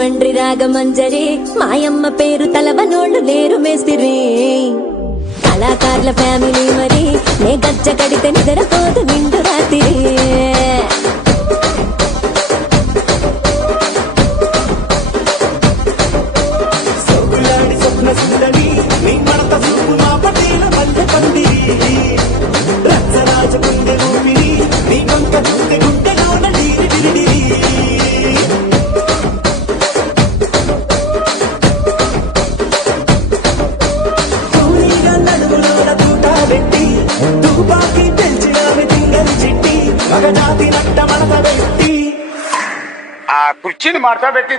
రాజమండ్రి రాగమంజరి మాయమ్మ పేరు తలవనోళ్ళు లేరు మేస్తిరి కళాకారుల ఫ్యామిలీ మరి నే గజ్జ కడితే నిద్రపోదు నిండు రాత్రి ఆ కుర్చీని మార్చబెట్టి